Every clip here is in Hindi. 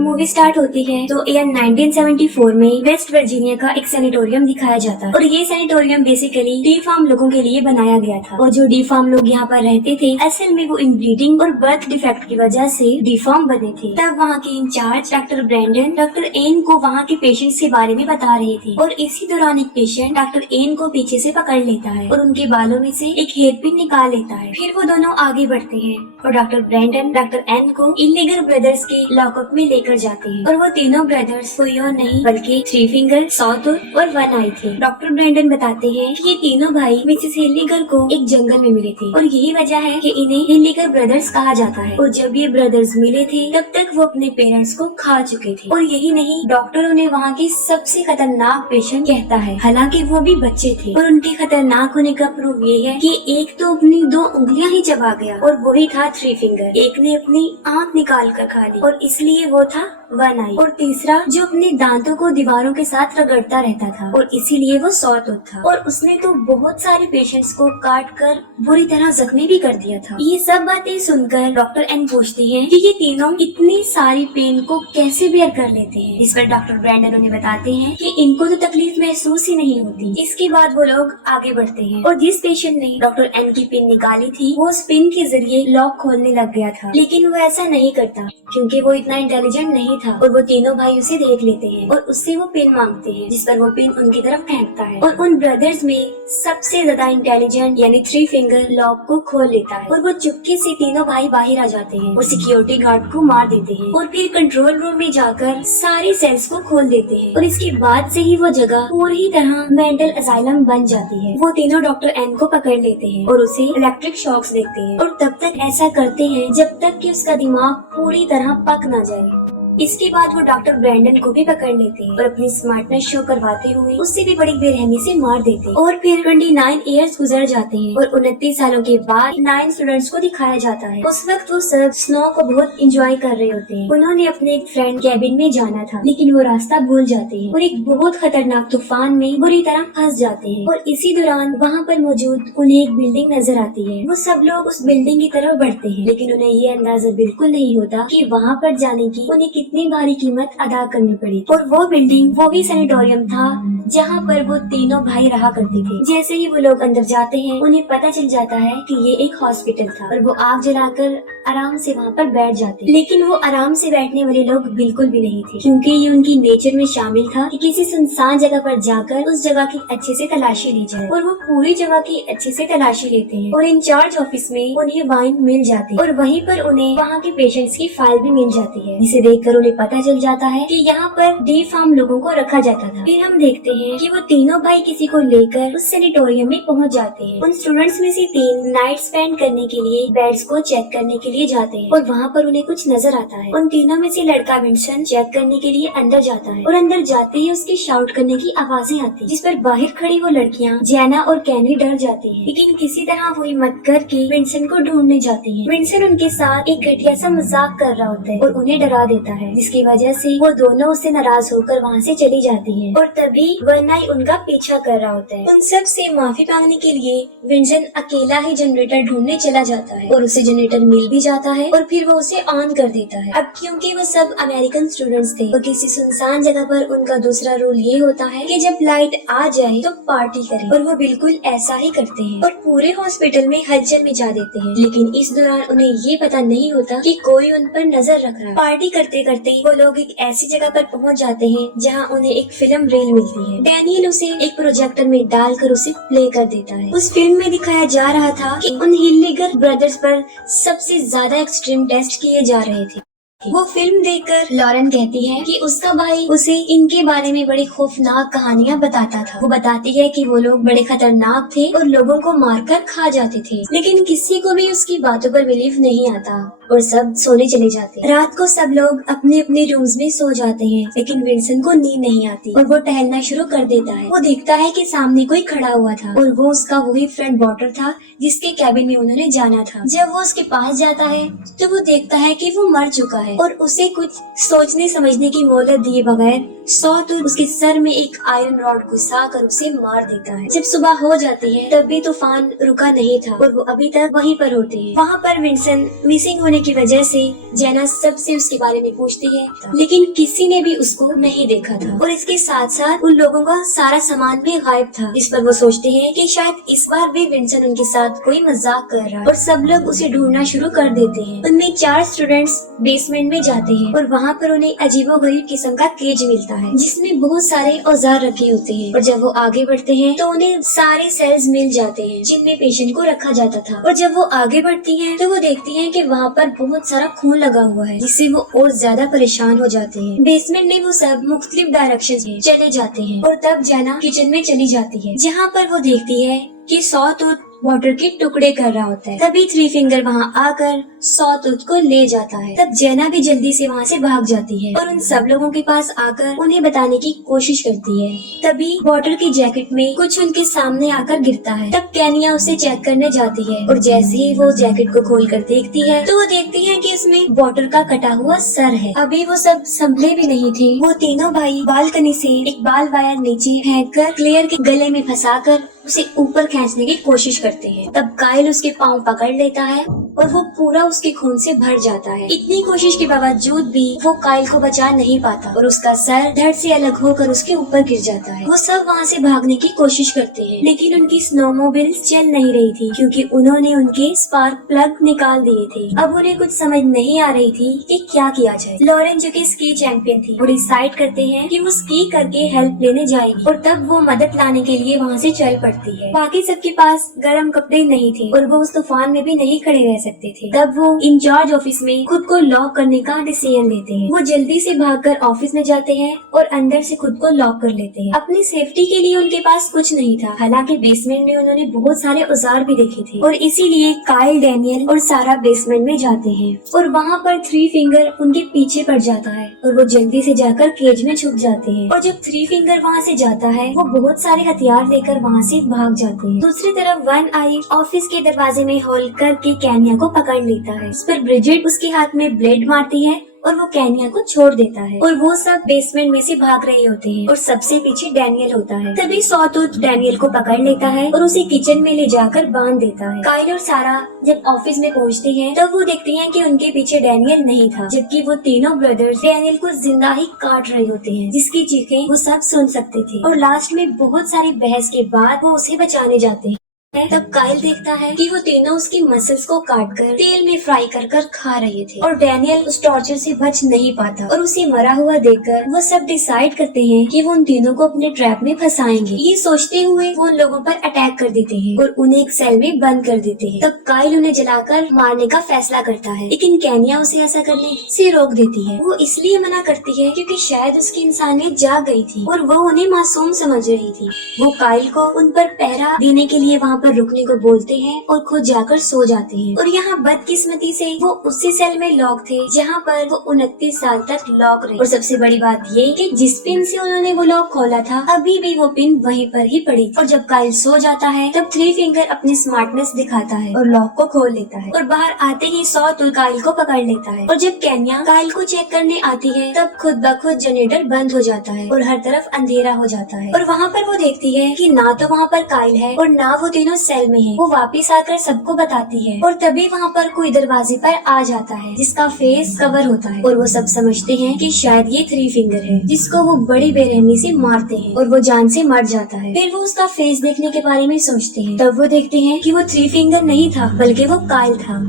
मूवी स्टार्ट होती है तो ईयर 1974 में वेस्ट वर्जीनिया का एक सैनिटोरियम दिखाया जाता है और ये सैनिटोरियम बेसिकली डी फार्म लोगों के लिए बनाया गया था। और जो डी फार्म लोग यहाँ पर रहते थे असल में वो इनब्रीडिंग और बर्थ डिफेक्ट की वजह से डी फार्म बने थे। तब वहाँ के incharge doctor Brandon doctor Ann को वहाँ के पेशेंट्स के बारे में बता रहे थे और इसी दौरान एक पेशेंट डॉक्टर एन को पीछे से पकड़ लेता है और उनके बालों में से एक हेयर पिन निकाल लेता है। फिर वो दोनों आगे बढ़ते हैं और डॉक्टर ब्रैंडन डॉक्टर एन को इलीगल ब्रदर्स के लॉकअप में लेकर जाते हैं और वो तीनों ब्रदर्स कोई और नहीं बल्कि थ्री फिंगर, सॉटूथ और वन आई थे। डॉक्टर ब्रैंडन बताते हैं कि ये तीनों भाई मिसेस हिल्लिगर को एक जंगल में मिले थे और यही वजह है कि इन्हें हिल्लिगर ब्रदर्स कहा जाता है। और जब ये ब्रदर्स मिले थे तब तक वो अपने पेरेंट्स को खा चुके थे। और यही नहीं, डॉक्टर उन्हें वहाँ के सबसे खतरनाक पेशेंट कहता है, हालांकि वो भी बच्चे थे। और उनके खतरनाक होने का प्रूफ ये है कि एक तो अपनी 2 उंगलियां ही चबा गया और वही था थ्री फिंगर। एक ने अपनी आंख निकाल कर खा ली और इसलिए वो था वन आई। और तीसरा जो अपने दांतों को दीवारों के साथ रगड़ता रहता था और इसीलिए वो सॉटूथ था। और उसने तो बहुत सारे पेशेंट्स को काट कर बुरी तरह जख्मी भी कर दिया था। ये सब बातें सुनकर डॉक्टर एन पूछती हैं कि ये तीनों इतनी सारी पेन को कैसे बेयर कर लेते हैं। इस पर डॉक्टर ब्रैंडन उन्हें बताते हैं कि इनको तो तकलीफ महसूस ही नहीं होती। इसके बाद वो लोग आगे बढ़ते हैं और जिस पेशेंट ने डॉक्टर एन की पिन निकाली थी वो उस पिन के जरिए लॉक खोलने लग गया था, लेकिन वो ऐसा नहीं करता क्योंकि वो इतना इंटेलिजेंट नहीं था। और वो तीनों भाई उसे देख लेते हैं और उससे वो पिन मांगते हैं, जिस पर वो पिन उनकी तरफ फेंकता है और उन ब्रदर्स में सबसे ज्यादा इंटेलिजेंट यानी थ्री फिंगर लॉक को खोल लेता है और वो चुपके से तीनों भाई बाहर आ जाते हैं और सिक्योरिटी गार्ड को मार देते हैं और फिर कंट्रोल रूम में जाकर सारे सेल्स को खोल देते हैं। और इसके बाद से ही वो जगह पूरी तरह मेंटल असाइलम बन जाती है। वो तीनों डॉक्टर एन को पकड़ लेते हैं और उसे इलेक्ट्रिक शॉक्स देते हैं और तब तक ऐसा करते हैं जब तक कि उसका दिमाग पूरी तरह पक ना जाए। इसके बाद वो डॉक्टर ब्रैंडन को भी पकड़ लेते हैं और अपनी स्मार्टनेस शो करवाते हुए उससे भी बड़ी बेरहमी से मार देते हैं। और फिर 29 इयर्स गुजर जाते हैं और 29 सालों के बाद 9 स्टूडेंट्स को दिखाया जाता है। उस वक्त वो सब स्नो को बहुत इंजॉय कर रहे होते हैं। उन्होंने अपने एक फ्रेंड कैबिन में जाना था लेकिन वो रास्ता भूल जाते हैं और एक बहुत खतरनाक तूफान में बुरी तरह फंस जाते हैं। और इसी दौरान वहाँ पर मौजूद उन्हें एक बिल्डिंग नजर आती है। वो सब लोग उस बिल्डिंग की तरफ बढ़ते हैं लेकिन उन्हें ये अंदाजा बिल्कुल नहीं होता कि वहाँ पर जाने की उन्हें कितनी भारी कीमत अदा करनी पड़ी। और वो बिल्डिंग वो भी सैनिटोरियम था जहाँ पर वो तीनों भाई रहा करते थे। जैसे ही वो लोग अंदर जाते हैं उन्हें पता चल जाता है कि ये एक हॉस्पिटल था और वो आग जलाकर आराम से वहाँ पर बैठ जाते। लेकिन वो आराम से बैठने वाले लोग बिल्कुल भी नहीं थे क्योंकि ये उनकी नेचर में शामिल था कि किसी सुनसान जगह पर जाकर उस जगह की अच्छे से तलाशी ली जाए। और वो पूरी जगह की अच्छे से तलाशी लेते हैं और इंचार्ज ऑफिस में उन्हें वाइन मिल जाती है और वहीं पर उन्हें वहाँ के पेशेंट्स की फाइल भी मिल जाती है, जिसे देखकर उन्हें पता चल जाता है कि यहाँ पर डी फार्म लोगों को रखा जाता था। फिर हम देखते हैं कि वो तीनों भाई किसी को लेकर उस सैनिटोरियम में पहुँच जाते हैं। उन स्टूडेंट्स में से 3 नाइट स्पेंड करने के लिए बेड्स को चेक करने के लिए जाते हैं और वहाँ पर उन्हें कुछ नजर आता है। उन तीनों में से लड़का विंसन चेक करने के लिए अंदर जाता है और अंदर जाते ही उसके शाउट करने की आवाजें आती है, जिस पर बाहर खड़ी वो लड़कियाँ जैना और कैनी डर जाती हैं। लेकिन किसी तरह वो हिम्मत करके विंसन को ढूंढने जाती हैं। विंसन उनके साथ एक घटिया सा मजाक कर रहा होता है और उन्हें डरा देता है, जिसकी वजह से वो दोनों उससे नाराज होकर वहाँ से चली जाती हैं। और तभी वन आई उनका पीछा कर रहा होता है। उन सब से माफी मांगने के लिए विंसन अकेला ही जनरेटर ढूंढने चला जाता है और उसे जनरेटर मिल भी जाता है और फिर वो उसे ऑन कर देता है। अब क्योंकि वो सब अमेरिकन स्टूडेंट्स थे और किसी सुनसान जगह पर उनका दूसरा रूल ये होता है कि जब लाइट आ जाए तो पार्टी करें, और वो बिल्कुल ऐसा ही करते हैं और पूरे हॉस्पिटल में हलचल मचा देते हैं। लेकिन इस दौरान उन्हें ये पता नहीं होता कि कोई उन पर नजर रख रहा है। पार्टी करते करते वो लोग एक ऐसी जगह पर पहुंच जाते हैं जहां उन्हें एक फिल्म रील मिलती है। डैनियल उसे एक प्रोजेक्टर में डालकर उसे प्ले कर देता है। उस फिल्म में दिखाया जा रहा था कि उन हिल्लिगर ब्रदर्स पर सबसे ज्यादा एक्सट्रीम टेस्ट किए जा रहे थे। वो फिल्म देखकर लॉरेन कहती है कि उसका भाई उसे इनके बारे में बड़ी खौफनाक कहानियां बताता था। वो बताती है कि वो लोग बड़े खतरनाक थे और लोगों को मारकर खा जाते थे, लेकिन किसी को भी उसकी बातों पर बिलीव नहीं आता और सब सोने चले जाते हैं। रात को सब लोग अपने अपने रूम्स में सो जाते हैं, लेकिन विल्सन को नींद नहीं आती और वो टहलना शुरू कर देता है। वो देखता है कि सामने कोई खड़ा हुआ था और वो उसका वही फ्रेंड बॉटर था जिसके कैबिन में उन्होंने जाना था। जब वो उसके पास जाता है तो वो देखता है कि वो मर चुका है और उसे कुछ सोचने समझने की मोहलत दिए बगैर सॉटूथ उसके सर में एक आयरन रॉड घुसाकर उसे मार देता है। जब सुबह हो जाती है तब भी तूफान रुका नहीं था और वो अभी तक वहीं पर होते हैं। वहाँ पर विंसन मिसिंग होने की वजह से जेना सबसे उसके बारे में पूछती है, लेकिन किसी ने भी उसको नहीं देखा था और इसके साथ साथ उन लोगों का सारा सामान भी गायब था। इस पर वो सोचते हैं कि शायद इस बार भी विंसन उनके साथ कोई मजाक कर रहा है और सब लोग उसे ढूंढना शुरू कर देते हैं। उनमें 4 स्टूडेंट्स बेसमेंट में जाते हैं और वहाँ पर उन्हें अजीबोगरीब किस्म का केज मिलता है जिसमें बहुत सारे औजार रखे होते हैं और जब वो आगे बढ़ते हैं तो उन्हें सारे सेल्स मिल जाते हैं जिनमें पेशेंट को रखा जाता था। और जब वो आगे बढ़ती हैं तो वो देखती हैं कि वहाँ पर बहुत सारा खून लगा हुआ है जिससे वो और ज्यादा परेशान हो जाते हैं। बेसमेंट में वो सब मुख्तलिफ डायरेक्शन में चले जाते हैं और तब जेना किचन में चली जाती है जहाँ पर वो देखती है कि सॉटूथ वाटर के टुकड़े कर रहा होता है। तभी 3 फिंगर वहाँ आकर सॉटूथ को ले जाता है। तब जेना भी जल्दी से वहाँ से भाग जाती है और उन सब लोगों के पास आकर उन्हें बताने की कोशिश करती है। तभी वाटर की जैकेट में कुछ उनके सामने आकर गिरता है। तब केनिया उसे चेक करने जाती है और जैसे ही वो जैकेट को खोलकर देखती है तो वो देखती है कि उसमें वाटर का कटा हुआ सर है। अभी वो सब संभले भी नहीं थे। वो तीनों भाई बालकनी से एक बाल वायर नीचे फेंक कर क्लेयर के गले में फंसाकर उसे ऊपर खींचने की कोशिश करते हैं। तब काइल उसके पाँव पकड़ लेता है और वो पूरा उसके खून से भर जाता है। इतनी कोशिश के बावजूद भी वो काइल को बचा नहीं पाता और उसका सर धड़ से अलग होकर उसके ऊपर गिर जाता है। वो सब वहाँ से भागने की कोशिश करते हैं लेकिन उनकी स्नोमोबाइल्स चल नहीं रही थी क्योंकि उन्होंने उनके स्पार्क प्लग निकाल दिए थे। अब उन्हें कुछ समझ नहीं आ रही थी कि क्या किया जाए। लॉरेन जो कि स्की चैंपियन थी वो डिसाइड करते हैं कि वो स्की करके हेल्प लेने जाएगी और तब वो मदद लाने के लिए वहाँ से चल पड़ती है। बाकी सबके पास गर्म कपड़े नहीं थे और वो उस तूफान में भी नहीं खड़े रह सकते थे। तब वो इंचार्ज ऑफिस में खुद को लॉक करने का डिसीजन लेते हैं। वो जल्दी से भागकर ऑफिस में जाते हैं और अंदर से खुद को लॉक कर लेते हैं। अपनी सेफ्टी के लिए उनके पास कुछ नहीं था। हालांकि बेसमेंट में उन्होंने बहुत सारे औजार भी देखे थे और इसीलिए काइल, डैनियल और सारा बेसमेंट में जाते हैं और वहाँ पर 3 फिंगर उनके पीछे पड़ जाता है और वो जल्दी से जाकर केज में छुप जाते हैं। और जब 3 फिंगर वहाँ से जाता है वो बहुत सारे हथियार लेकर वहाँ से भाग जाते हैं। दूसरी तरफ वन आई ऑफिस के दरवाजे में होल्ड करके केनिया को पकड़ लेता है। इस पर ब्रिजेट उसके हाथ में ब्लेड मारती है और वो केनिया को छोड़ देता है और वो सब बेसमेंट में से भाग रहे होते हैं और सबसे पीछे डैनियल होता है। तभी सॉटूथ डैनियल को पकड़ लेता है और उसे किचन में ले जाकर बांध देता है। काइल और सारा जब ऑफिस में पहुंचते हैं तब वो देखती हैं कि उनके पीछे डैनियल नहीं था, जबकि वो तीनों ब्रदर्स डैनियल को जिंदा ही काट रहे होते हैं जिसकी चीखें वो सब सुन सकते थे। और लास्ट में बहुत सारी बहस के बाद वो उसे बचाने जाते हैं। तब काइल देखता है कि वो तीनों उसकी मसल्स को काटकर तेल में फ्राई कर कर खा रहे थे और डैनियल उस टॉर्चर से बच नहीं पाता और उसे मरा हुआ देखकर वो सब डिसाइड करते हैं कि वो उन तीनों को अपने ट्रैप में फंसाएंगे। ये सोचते हुए वो उन लोगों पर अटैक कर देते हैं और उन्हें एक सेल में बंद कर देते हैं। तब काइल उन्हें जलाकर मारने का फैसला करता है लेकिन केनिया उसे ऐसा करने से रोक देती है। वो इसलिए मना करती है क्योंकि शायद उसकी इंसानियत जाग गई थी और वो उन्हें मासूम समझ रही थी। वो काइल को उन पर पहरा देने के लिए वहाँ पर रुकने को बोलते हैं और खुद जाकर सो जाते हैं। और यहाँ बदकिस्मती से वो उसी सेल में लॉक थे जहाँ पर वो 29 साल तक लॉक रहे। और सबसे बड़ी बात ये कि जिस पिन से उन्होंने वो लॉक खोला था अभी भी वो पिन वहीं पर ही पड़ी थी। और जब काइल सो जाता है तब 3 फिंगर अपनी स्मार्टनेस दिखाता है और लॉक को खोल लेता है और बाहर आते ही सॉटूथ काइल को पकड़ लेता है। और जब केनिया काइल को चेक करने आती है तब खुद ब खुद जनरेटर बंद हो जाता है और हर तरफ अंधेरा हो जाता है। और वहाँ पर वो देखती है कि ना तो वहाँ पर काइल है और ना वो तीनों सेल में है। वो वापस आकर सबको बताती है और तभी वहाँ पर कोई दरवाजे पर आ जाता है जिसका फेस कवर होता है और वो सब समझते हैं कि शायद ये 3 फिंगर है जिसको वो बड़ी बेरहमी से मारते हैं और वो जान से मर जाता है। फिर वो उसका फेस देखने के बारे में सोचते हैं। तब वो देखते हैं कि वो 3 फिंगर नहीं था बल्कि वो काइल था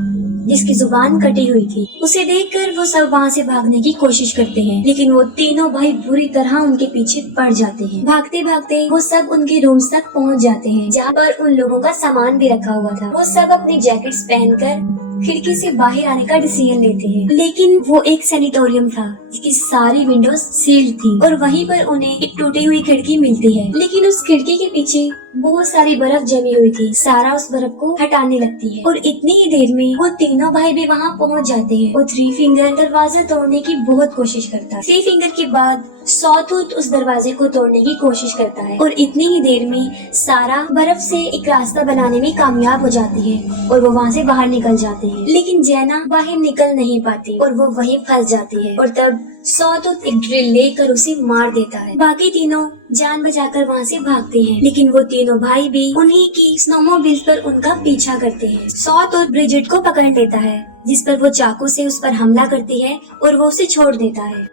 जिसकी जुबान कटी हुई थी। उसे देखकर वो सब वहाँ से भागने की कोशिश करते हैं लेकिन वो तीनों भाई बुरी तरह उनके पीछे पड़ जाते हैं। भागते भागते वो सब उनके रूम्स तक पहुँच जाते हैं जहाँ पर उन लोगों का सामान भी रखा हुआ था। वो सब अपनी जैकेट्स पहनकर खिड़की से बाहर आने का डिसीजन लेते हैं लेकिन वो एक सैनिटोरियम था जिसकी सारी विंडोज सील्ड थी और वहीं पर उन्हें एक टूटी हुई खिड़की मिलती है लेकिन उस खिड़की के पीछे बहुत सारी बर्फ जमी हुई थी। सारा उस बर्फ को हटाने लगती है और इतनी ही देर में वो तीनों भाई भी वहाँ पहुँच जाते हैं और थ्री फिंगर दरवाजा तोड़ने की बहुत कोशिश करता है। थ्री फिंगर के बाद सॉटूथ उस दरवाजे को तोड़ने की कोशिश करता है और इतनी ही देर में सारा बर्फ से एक रास्ता बनाने में कामयाब हो जाती है और वो वहाँ से बाहर निकल जाते हैं। लेकिन जैना बाहर निकल नहीं पाती और वो वहीं फंस जाती है और तब सॉटूथ एक ड्रिल लेकर उसे मार देता है। बाकी तीनों जान बचाकर वहाँ से भागते हैं, लेकिन वो तीनों भाई भी उन्हीं की स्नोमोबिल पर उनका पीछा करते हैं। सॉटूथ ब्रिजिट को पकड़ लेता है, जिस पर वो चाकू से उस पर हमला करती है और वो उसे छोड़ देता है।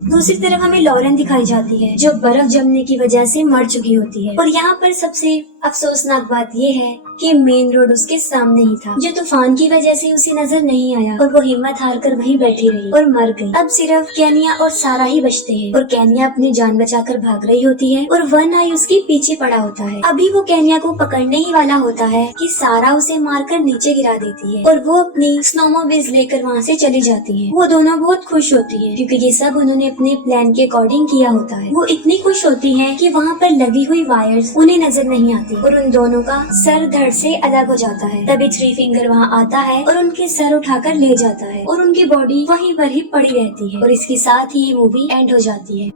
दूसरी तरफ हमें लॉरेन दिखाई जाती है, जो बर्फ जमने की वजह से मर चुकी होती है। और यहाँ पर सबसे अफसोसनाक बात ये है कि मेन रोड उसके सामने ही था, जो तूफान की वजह से उसे नजर नहीं आया और वो हिम्मत हार कर वहीं बैठी रही और मर गई। अब सिर्फ केनिया और सारा ही बचते हैं और केनिया अपनी जान बचाकर भाग रही होती है और वन आई उसके पीछे पड़ा होता है। अभी वो केनिया को पकड़ने ही वाला होता है कि सारा उसे मारकर नीचे गिरा देती है और वो अपनी स्नोमोबिल्स लेकर वहाँ से चली जाती है। वो दोनों बहुत खुश होती है क्योंकि ये सब उन्होंने अपने प्लान के अकॉर्डिंग किया होता है। वो इतनी खुश होती है कि वहाँ पर लगी हुई वायर्स उन्हें नजर नहीं आती और उन दोनों का सर धड़ से अलग हो जाता है। तभी थ्री फिंगर वहाँ आता है और उनके सर उठाकर ले जाता है और उनकी बॉडी वहीं पर ही पड़ी रहती है और इसके साथ ही ये मूवी एंड हो जाती है।